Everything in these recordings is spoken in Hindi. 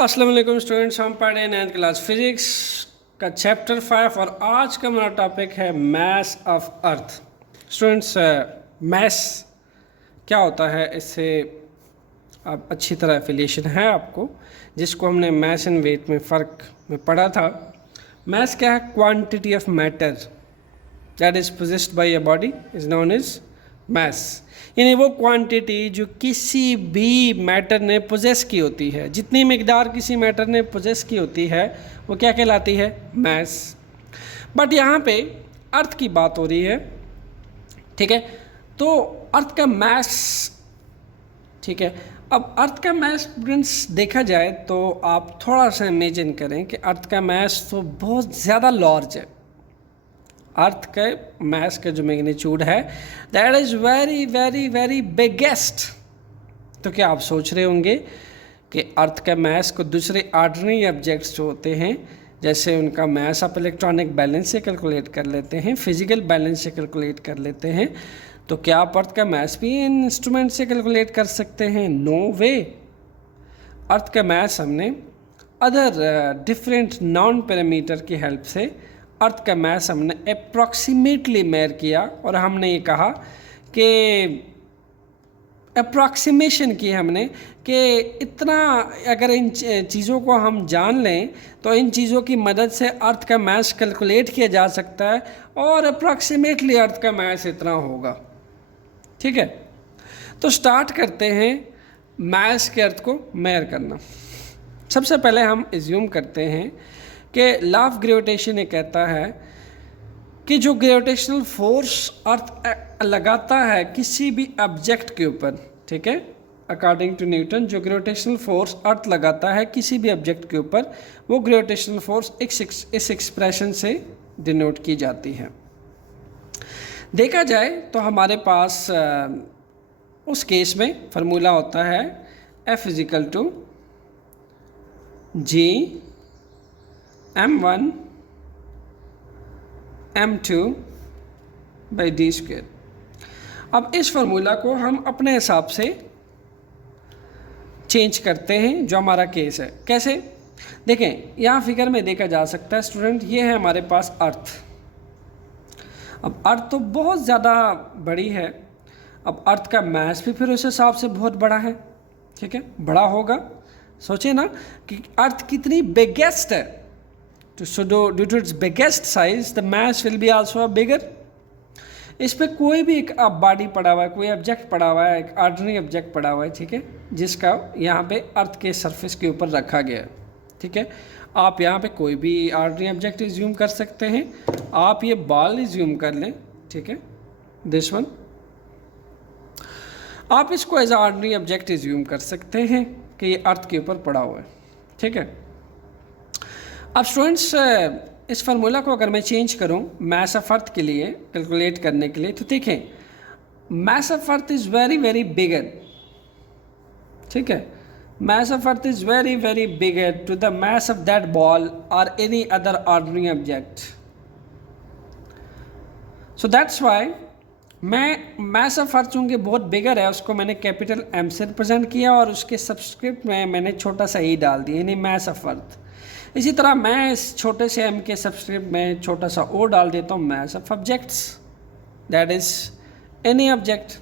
अस्सलाम वालेकुम स्टूडेंट्स, हम पढ़ रहे हैं 9th क्लास फिजिक्स का चैप्टर 5 और आज का हमारा टॉपिक है mass of earth. Students, mass क्या होता है, इससे आप अच्छी तरह एफिलिएशन है आपको, जिसको हमने मैस एंड वेट में फ़र्क में पढ़ा था। मैस क्या है? Quantity of matter that is possessed by a body is known as mass. यानी वो क्वांटिटी जो किसी भी मैटर ने पोजेस की होती है, जितनी मिकदार किसी मैटर ने पोजेस की होती है वो क्या कहलाती है? मैस। बट यहाँ पे अर्थ की बात हो रही है, ठीक है? तो अर्थ का मैस, ठीक है। अब अर्थ का मैस स्टूडेंट्स देखा जाए तो आप थोड़ा सा इमेजिन करें कि अर्थ का मैस तो बहुत ज़्यादा लार्ज है। अर्थ के मैस का जो मैग्नीट्यूड है that is very very very biggest. तो क्या आप सोच रहे होंगे कि अर्थ का मैस को दूसरे ऑर्डिनरी ऑब्जेक्ट्स जो होते हैं, जैसे उनका मैस आप इलेक्ट्रॉनिक बैलेंस से कैलकुलेट कर लेते हैं, फिजिकल बैलेंस से कैलकुलेट कर लेते हैं, तो क्या आप अर्थ का मैस भी इन इंस्ट्रूमेंट से कैलकुलेट कर सकते हैं? नो वे। अर्थ का मैस हमने अदर डिफरेंट नॉन पैरामीटर की हेल्प से अर्थ का मैस हमने अप्रॉक्सीमेटली मेयर किया और हमने ये कहा कि अप्रॉक्सीमेशन की हमने कि इतना अगर इन चीज़ों को हम जान लें तो इन चीज़ों की मदद से अर्थ का मैस कैलकुलेट किया जा सकता है और अप्रॉक्सीमेटली अर्थ का मैस इतना होगा। ठीक है, तो स्टार्ट करते हैं मैस के अर्थ को मेयर करना। सबसे पहले हम एज्यूम करते हैं कि लॉ ऑफ ग्रेविटेशन ये कहता है कि जो ग्रेविटेशनल फोर्स अर्थ लगाता है किसी भी ऑब्जेक्ट के ऊपर, ठीक है, अकॉर्डिंग टू न्यूटन जो ग्रेविटेशनल फोर्स अर्थ लगाता है किसी भी ऑब्जेक्ट के ऊपर, वो ग्रेविटेशनल फोर्स इस एक्सप्रेशन से डिनोट की जाती है। देखा जाए तो हमारे पास उस केस में फार्मूला होता है F equal to G m1 m2 by D square. अब इस फार्मूला को हम अपने हिसाब से चेंज करते हैं जो हमारा केस है। कैसे? देखें, यहाँ फिगर में देखा जा सकता है स्टूडेंट, ये है हमारे पास अर्थ। अब अर्थ तो बहुत ज़्यादा बड़ी है, अब अर्थ का मैस भी फिर उस हिसाब से बहुत बड़ा है, ठीक है, बड़ा होगा। सोचिए ना कि अर्थ कितनी बिगेस्ट है, so due to its biggest size the mass will be also bigger। इस पे कोई भी एक बॉडी पड़ा हुआ है, कोई ऑब्जेक्ट पड़ा हुआ है, एक ऑर्डिनरी ऑब्जेक्ट पड़ा हुआ है, ठीक है, जिसका यहाँ पे अर्थ के सरफेस के ऊपर रखा गया है, ठीक है। आप यहाँ पे कोई भी ऑर्डिनरी ऑब्जेक्ट इज्यूम कर सकते हैं। आप ये बॉल इज्यूम कर लें, ठीक है, दिस वन, आप इसको एज ऑर्डिनरी ऑब्जेक्ट इज्यूम कर सकते हैं कि ये अर्थ के ऊपर पड़ा हुआ है, ठीक है। अब स्टूडेंट्स, इस फार्मूला को अगर मैं चेंज करूं मैस ऑफ अर्थ के लिए कैलकुलेट करने के लिए, तो देखें mass of earth is very very bigger, ठीक है, mass of earth is very very bigger to the mass of that ball और any other ordinary object. So that's why मैं मैस ऑफ अर्थ चूँकि बहुत बिगर है उसको मैंने कैपिटल एम से रिप्रेजेंट किया और उसके सबस्क्रिप्ट में मैंने छोटा सा ई डाल दिया, यानी मैस ऑफ अर्थ। इसी तरह मैं इस छोटे से m के सबस्क्रिप्ट में छोटा सा o डाल देता हूँ, mass of objects, that is any object.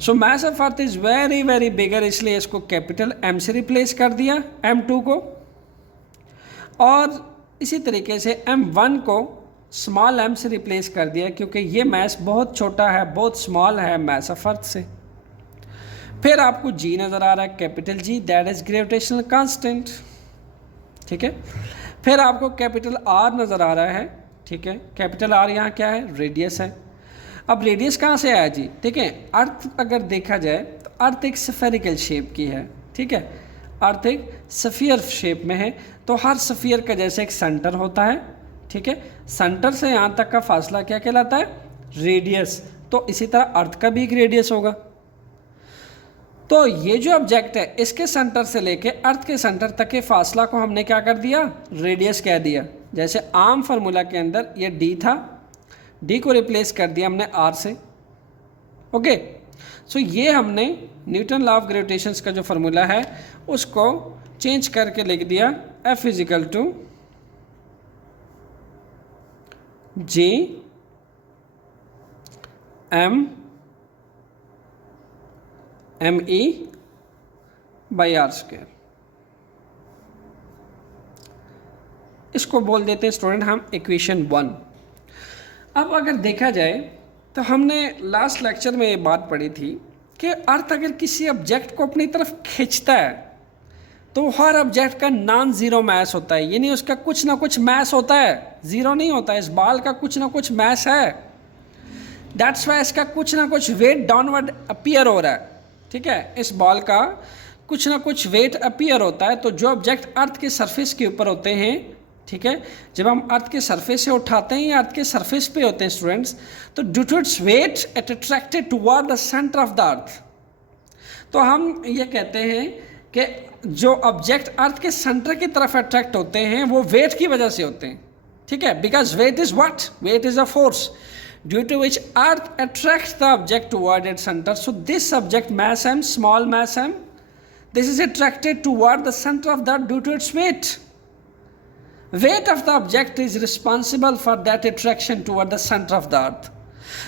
So mess of earth is very very बिगर, इसलिए इसको कैपिटल M से रिप्लेस कर दिया, m2 को, और इसी तरीके से m1 को स्मॉल m से रिप्लेस कर दिया क्योंकि ये मैस बहुत छोटा है, बहुत स्मॉल है मैस ऑफ अर्थ से। फिर आपको G नज़र आ रहा है, capital G, that is gravitational constant, ठीक है। फिर आपको कैपिटल R नज़र आ रहा है, ठीक है, कैपिटल R यहाँ क्या है? रेडियस है। अब रेडियस कहाँ से आया जी? ठीक है, अर्थ अगर देखा जाए तो अर्थ एक स्फेरिकल शेप की है, ठीक है, अर्थ एक सफ़ियर शेप में है, तो हर सफ़ियर का जैसे एक सेंटर होता है, ठीक है, सेंटर से यहाँ तक का फासला क्या कहलाता है? रेडियस। तो इसी तरह अर्थ का भी एक रेडियस होगा। तो ये जो ऑब्जेक्ट है इसके सेंटर से लेके अर्थ के सेंटर तक के फासला को हमने क्या कर दिया? रेडियस कह दिया। जैसे आम फार्मूला के अंदर ये d था, d को रिप्लेस कर दिया हमने r से, ओके। सो ये हमने न्यूटन लॉ ऑफ ग्रेविटेशंस का जो फार्मूला है उसको चेंज करके लिख दिया F equal to G M ME by R square. इसको बोल देते हैं स्टूडेंट हम इक्वेशन 1। अब अगर देखा जाए तो हमने लास्ट लेक्चर में ये बात पढ़ी थी कि अर्थ अगर किसी ऑब्जेक्ट को अपनी तरफ खींचता है तो हर ऑब्जेक्ट का नॉन ज़ीरो मैस होता है, यानी उसका कुछ ना कुछ मैस होता है, ज़ीरो नहीं होता है। इस बॉल का कुछ ना कुछ मैस है, दैट्स वाई इसका कुछ ना कुछ वेट डाउनवर्ड अपीयर हो रहा है। ठीक है, इस बॉल का कुछ ना कुछ वेट अपीयर होता है। तो जो ऑब्जेक्ट अर्थ के सरफेस के ऊपर होते हैं, ठीक है, जब हम अर्थ के सरफेस से उठाते हैं या अर्थ के सरफेस पे होते हैं स्टूडेंट्स, तो due to its weight it attracted toward the centre of the earth. तो हम ये कहते हैं कि जो ऑब्जेक्ट अर्थ के सेंटर की तरफ अट्रैक्ट होते हैं वो वेट की वजह से होते हैं। ठीक है, because weight is what, weight is a force due to which earth attracts the object toward its centre. So this object mass m, small mass m, this is attracted toward the center of the earth due to its weight. Weight of the object is responsible for that attraction toward the center of the earth.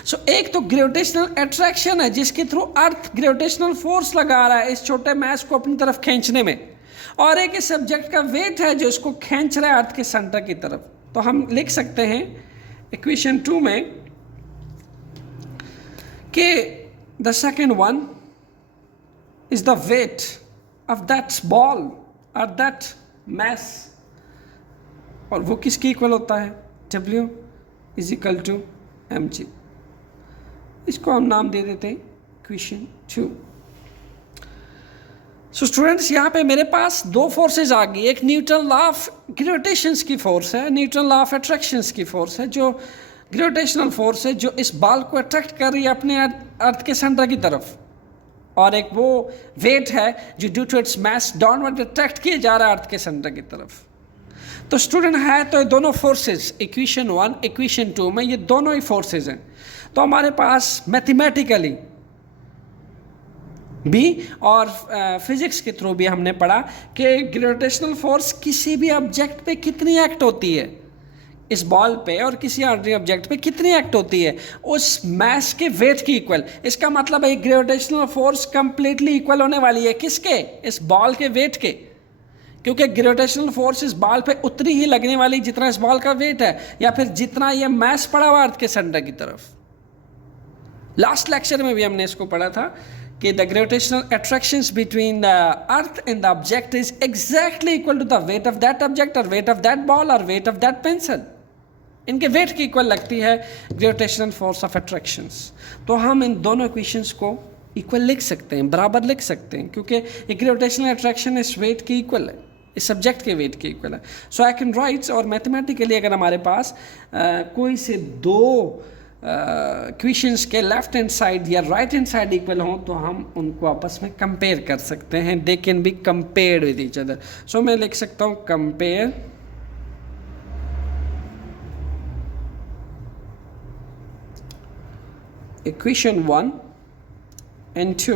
So एक तो ग्रेविटेशनल अट्रैक्शन है जिसके थ्रू अर्थ ग्रेविटेशनल फोर्स लगा रहा है इस छोटे मैस को अपनी तरफ खींचने में, और एक इस सब्जेक्ट का वेट है जो इसको खींच रहा है अर्थ के सेंटर की तरफ। तो हम लिख सकते हैं इक्वेशन 2 में कि the second one is the weight of that ball और दैट मैस, और वो किसके इक्वल होता है, W is equal to mg। इसको हम नाम दे देते हैं इक्वेशन 2। सो स्टूडेंट्स यहाँ पे मेरे पास दो फोर्सेज आ गई, एक न्यूटन लॉ ऑफ ग्रेविटेशंस की फोर्स है, न्यूटन लॉ ऑफ अट्रैक्शंस की फोर्स है, जो ग्रेविटेशनल फोर्स है जो इस बॉल को अट्रैक्ट कर रही है अपने अर्थ के सेंटर की तरफ, और एक वो वेट है जो due to its mass downward attract किया जा रहा है अर्थ के सेंटर की तरफ। तो स्टूडेंट है तो ये दोनों फोर्सेस इक्वेशन 1 इक्वेशन 2 में ये दोनों ही फोर्सेस हैं। तो हमारे पास मैथमेटिकली भी और फिजिक्स के थ्रू भी हमने पढ़ा कि ग्रेविटेशनल फोर्स किसी भी ऑब्जेक्ट पे कितनी एक्ट होती है, इस बॉल पे और किसी ऑर्डिनरी ऑब्जेक्ट पे कितनी एक्ट होती है उस मैस के वेट की इक्वल। इसका मतलब है ग्रेविटेशनल फोर्स कंप्लीटली इक्वल होने वाली है किसके, इस बॉल के वेट के, क्योंकि ग्रेविटेशनल फोर्स इस बॉल पे उतनी ही लगने वाली जितना इस बॉल का वेट है, या फिर जितना ये मैस पड़ा हुआ अर्थ के सेंटर की तरफ। लास्ट लेक्चर में भी हमने इसको पढ़ा था कि the gravitational attractions between the earth and the object is exactly equal to the weight of that object और वेट ऑफ दैट बॉल और वेट ऑफ दैट पेंसिल। इनके वेट की इक्वल लगती है ग्रेविटेशनल फोर्स ऑफ अट्रैक्शंस। तो हम इन दोनों इक्वेशंस को इक्वल लिख सकते हैं, बराबर लिख सकते हैं, क्योंकि एक ग्रेविटेशनल अट्रैक्शन इस वेट की इक्वल है, इस सब्जेक्ट के वेट के इक्वल है। सो आई कैन राइट, और मैथमेटिकली अगर हमारे पास कोई से दो इक्वेशंस के लेफ्ट हैंड साइड या राइट हैंड साइड इक्वल हों तो हम उनको आपस में कंपेयर कर सकते हैं। They can be compared with each other. So मैं लिख सकता हूँ compare equation 1 and 2.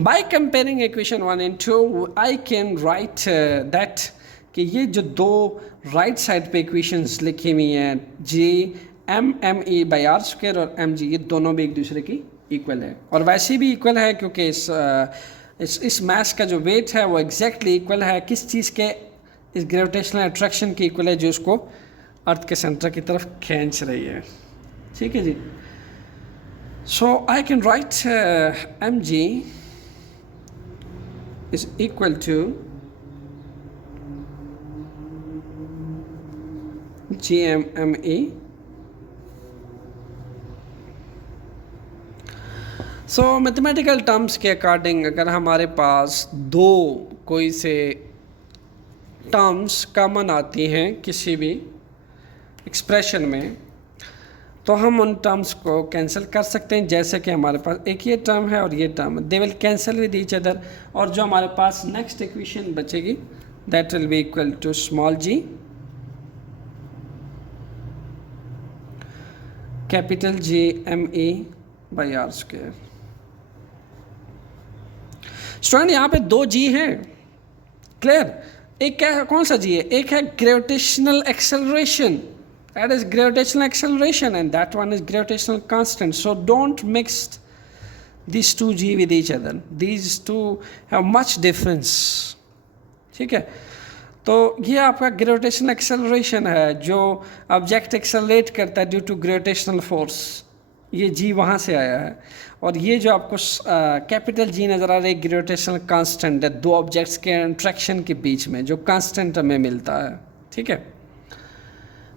By comparing equation 1 and 2, I can write that कि ये जो दो राइट साइड पे इक्वेशंस लिखी हुई हैं जी ME बाई आर स्क्वायर और mg, ये दोनों भी एक दूसरे की इक्वल है, और वैसे भी इक्वल है क्योंकि इस मैस का जो वेट है वो एग्जैक्टली इक्वल है किस चीज़ के, इस ग्रेविटेशनल अट्रैक्शन की इक्वल है जो इसको अर्थ के सेंटर की तरफ खींच रही है। ठीक है जी। So I can write mg is equal to gmme। So mathematical terms के अकॉर्डिंग अगर हमारे पास दो कोई से टर्म्स कॉमन आती हैं किसी भी एक्सप्रेशन में तो हम उन टर्म्स को कैंसिल कर सकते हैं। जैसे कि हमारे पास एक ये टर्म है और ये टर्म है, they will cancel with each other, और जो हमारे पास नेक्स्ट इक्वेशन बचेगी that will be equal to small g capital G ME by R square. Student यहाँ पे दो जी हैं, क्लियर। एक क्या है, कौन सा जी है, एक है gravitational acceleration, that is gravitational acceleration, and that one is gravitational constant. So don't mix these two g with each other, these two have much difference, ठीक है। तो ये आपका ग्रेविटेशनल एक्सेलरेशन है, जो ऑब्जेक्ट एक्सेलरेट करता है ड्यू टू ग्रेविटेशनल फोर्स, ये जी वहाँ से आया है। और ये जो आपको कैपिटल जी नज़र आ रहा है, ग्रेविटेशनल कांस्टेंट है दो ऑब्जेक्ट्स के इंट्रैक्शन के बीच में, जो कांस्टेंट हमें मिलता है, ठीक है।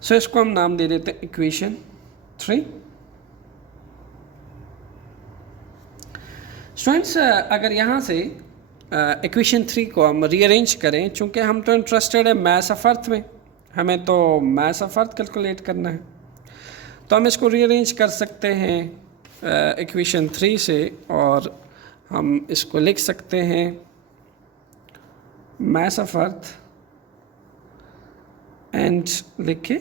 सो इसको हम नाम दे देते हैं इक्वेशन 3। स्टूडेंट्स अगर यहाँ से इक्वेशन 3 को हम रीअरेंज करें, चूँकि हम तो इंटरेस्टेड है मास ऑफ अर्थ में, हमें तो मास ऑफ अर्थ कैलकुलेट करना है, तो हम इसको रीअरेंज कर सकते हैं इक्वेशन 3 से, और हम इसको लिख सकते हैं मास ऑफ अर्थ एंड लिख के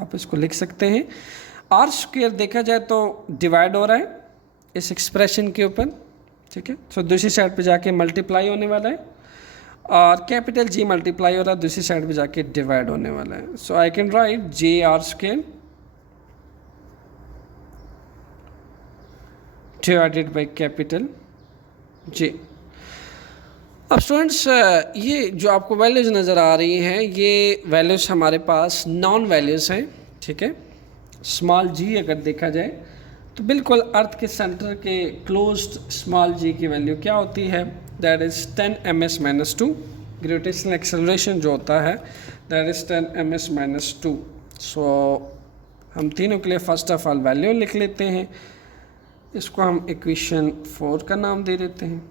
आप इसको लिख सकते हैं। आर स्क्वायर देखा जाए तो डिवाइड हो रहा है इस एक्सप्रेशन के ऊपर, ठीक है। तो दूसरी साइड पे जाके मल्टीप्लाई होने वाला है, और कैपिटल जी मल्टीप्लाई हो रहा है, दूसरी साइड पे जाके डिवाइड होने वाला है। So I can write J R square divided by capital J. अब स्टूडेंट्स ये जो आपको वैल्यूज़ नज़र आ रही हैं, ये वैल्यूज़ हमारे पास नॉन वैल्यूज़ हैं, ठीक है। स्मॉल जी अगर देखा जाए तो बिल्कुल अर्थ के सेंटर के क्लोज्ड स्मॉल जी की वैल्यू क्या होती है, that is 10 ms-2। Gravitational acceleration जो होता है दैट इज़ 10 ms-2। सो हम तीनों के लिए फर्स्ट ऑफ ऑल वैल्यू लिख लेते हैं, इसको हम इक्वेशन 4 का नाम दे देते हैं।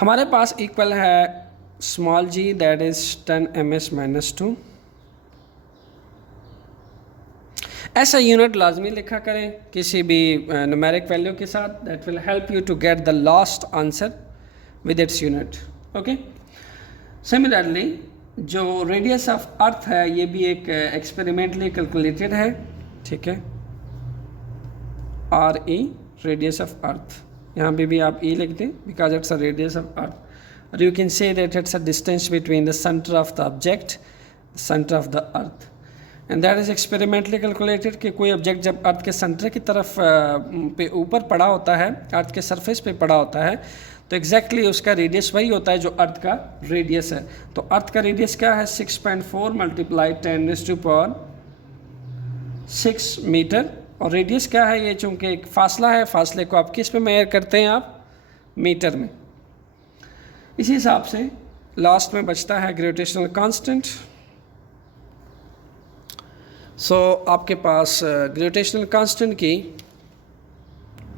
हमारे पास इक्वल है small g that is 10 ms-2। ऐसा यूनिट लाजमी लिखा करें किसी भी न्यूमेरिक वैल्यू के साथ, that will help you to get the last answer with its unit, okay. Similarly जो रेडियस ऑफ अर्थ है, ये भी एक एक्सपेरिमेंटली कैलकुलेटेड है, ठीक है। R E radius of earth, यहाँ पे भी आप ई लिख दें because it's a radius of earth, और you can say that it's a distance between the centre of the object centre of the earth, and that is experimentally calculated कि कोई ऑब्जेक्ट जब अर्थ के सेंटर की तरफ पे ऊपर पड़ा होता है, अर्थ के सरफेस पे पड़ा होता है, तो एग्जैक्टली उसका रेडियस वही होता है जो अर्थ का रेडियस है। तो अर्थ का रेडियस क्या है, 6.4 मल्टीप्लाई 10⁻6 मीटर, और रेडियस क्या है, ये चूँकि एक फासला है, फासले को आप किस पे मेजर करते हैं, आप मीटर में। इसी हिसाब से लास्ट में बचता है ग्रेविटेशनल कांस्टेंट। सो आपके पास ग्रेविटेशनल कांस्टेंट की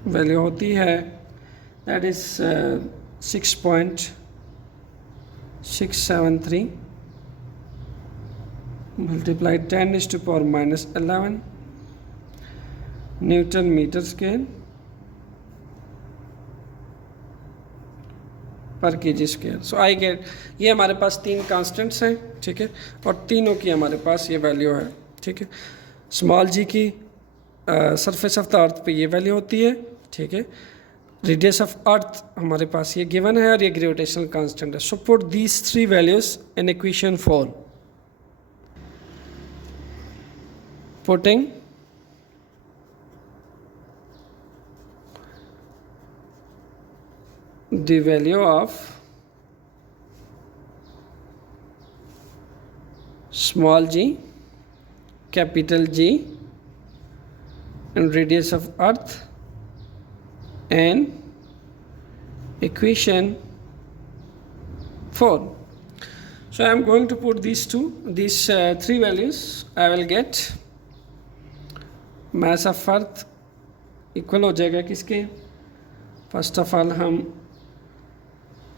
वैल्यू होती है that is 6.673 multiply 10⁻⁻11 newton metre square पर kg square. So I get, ये हमारे पास तीन कांस्टेंट्स हैं, ठीक है, और तीनों की हमारे पास ये वैल्यू है, ठीक है। स्मॉल जी की सरफेस ऑफ द अर्थ पे ये वैल्यू होती है, ठीक है। रेडियस ऑफ अर्थ हमारे पास ये गिवन है, और ये ग्रेविटेशनल कांस्टेंट है। So put these 3 values in equation 4। Putting the value of small g, capital G, and radius of earth, and equation 4. So I am going to put these 3 values. I will get mass of earth equal हो जाएगा किसके, फर्स्ट ऑफ ऑल हम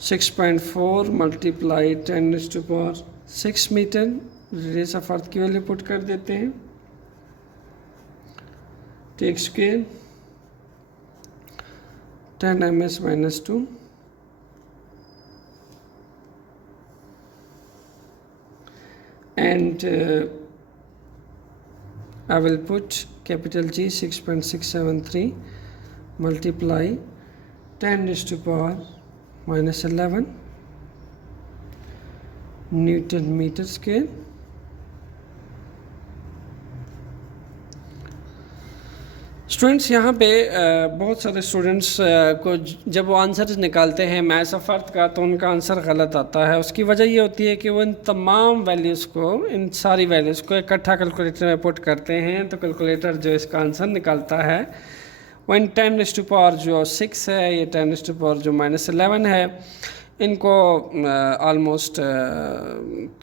6.4 multiply 10⁻6 metre radius of earth की वैल्यू पुट कर देते हैं, take square 10 ms-2 and I will put capital G 6.673 multiply 10 raised to power minus 11 Newton meter scale. Students यहाँ पे बहुत सारे स्टूडेंट्स को जब वो आंसर निकालते हैं मैथ्स ऑफ अर्थ का तो उनका आंसर गलत आता है। उसकी वजह ये होती है कि वो इन तमाम वैल्यूज़ को, इन सारी वैल्यूज़ को इकट्ठा कैलकुलेटर में पुट करते हैं, तो कैलकुलेटर जो इसका आंसर निकालता है वो इन 10 रेज़्ड टू पावर जो 6 है, ये 10 रेज़्ड टू पावर जो -11 है, इनको ऑलमोस्ट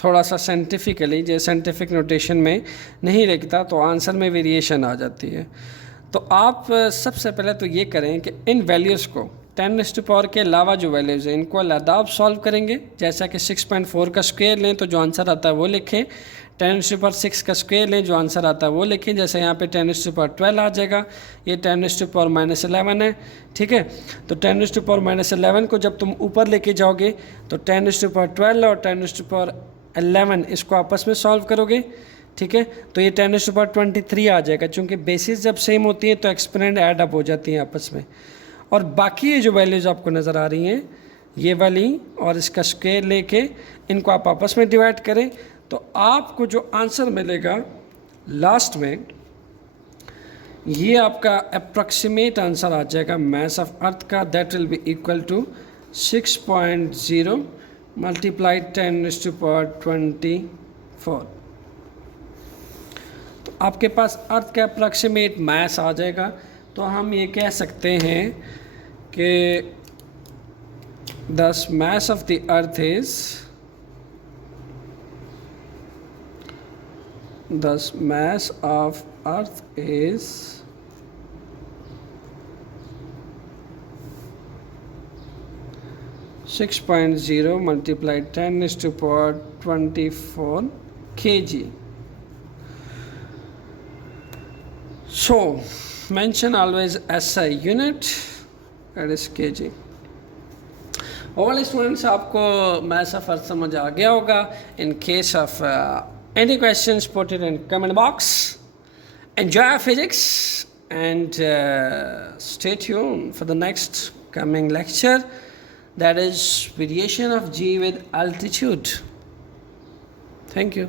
थोड़ा सा साइंटिफिकली, जो साइंटिफिक नोटेशन में नहीं लिखता तो आंसर में वेरिएशन आ जाती है। तो आप सबसे पहले तो ये करें कि इन वैल्यूज़ को 10 रेज़्ड टू पावर के अलावा जो वैल्यूज़ हैं इनको अलग आप सॉल्व करेंगे। जैसा कि 6.4 का स्क्वायर लें तो जो आंसर आता है वो लिखें, 10 रेज़्ड टू पावर 6 का स्क्वायर लें, जो आंसर आता है वो लिखें। जैसे यहाँ पे 10 रेज़्ड टू पावर 12 आ जाएगा, ये 10 रेज़्ड टू पावर -11 है, ठीक है। तो 10 रेज़्ड टू पावर -11 को जब तुम ऊपर लेके जाओगे तो 10 रेज़्ड टू पावर 12 और 10 रेज़्ड टू पावर 11 इसको आपस में सॉल्व करोगे, ठीक है। तो ये 10 रेज़्ड टू पावर 23 आ जाएगा। चूँकि बेसिस जब सेम होती है तो एक्सपोनेंट ऐड अप हो जाती हैं आपस में। और बाकी ये जो वैल्यूज़ आपको नज़र आ रही हैं ये वाली और इसका स्क्वायर लेके इनको आप आपस में डिवाइड करें तो आपको जो आंसर मिलेगा लास्ट में, ये आपका अप्रॉक्सीमेट आंसर आ जाएगा मैथ्स ऑफ अर्थ का। That will be equal to 6.0 multiplied 10 raised to power 24। तो आपके पास अर्थ का अप्रॉक्सीमेट मास आ जाएगा। तो हम ये कह सकते हैं कि the mass of the earth is the mass of earth is 6.0 multiplied 10 raised to power 24 kg. So mention always SI unit, that is kg. All students, आपको mass of earth समझ आ गया होगा। In case of any questions, put it in comment box. Enjoy physics and stay tuned for the next coming lecture, that is variation of G with altitude. Thank you.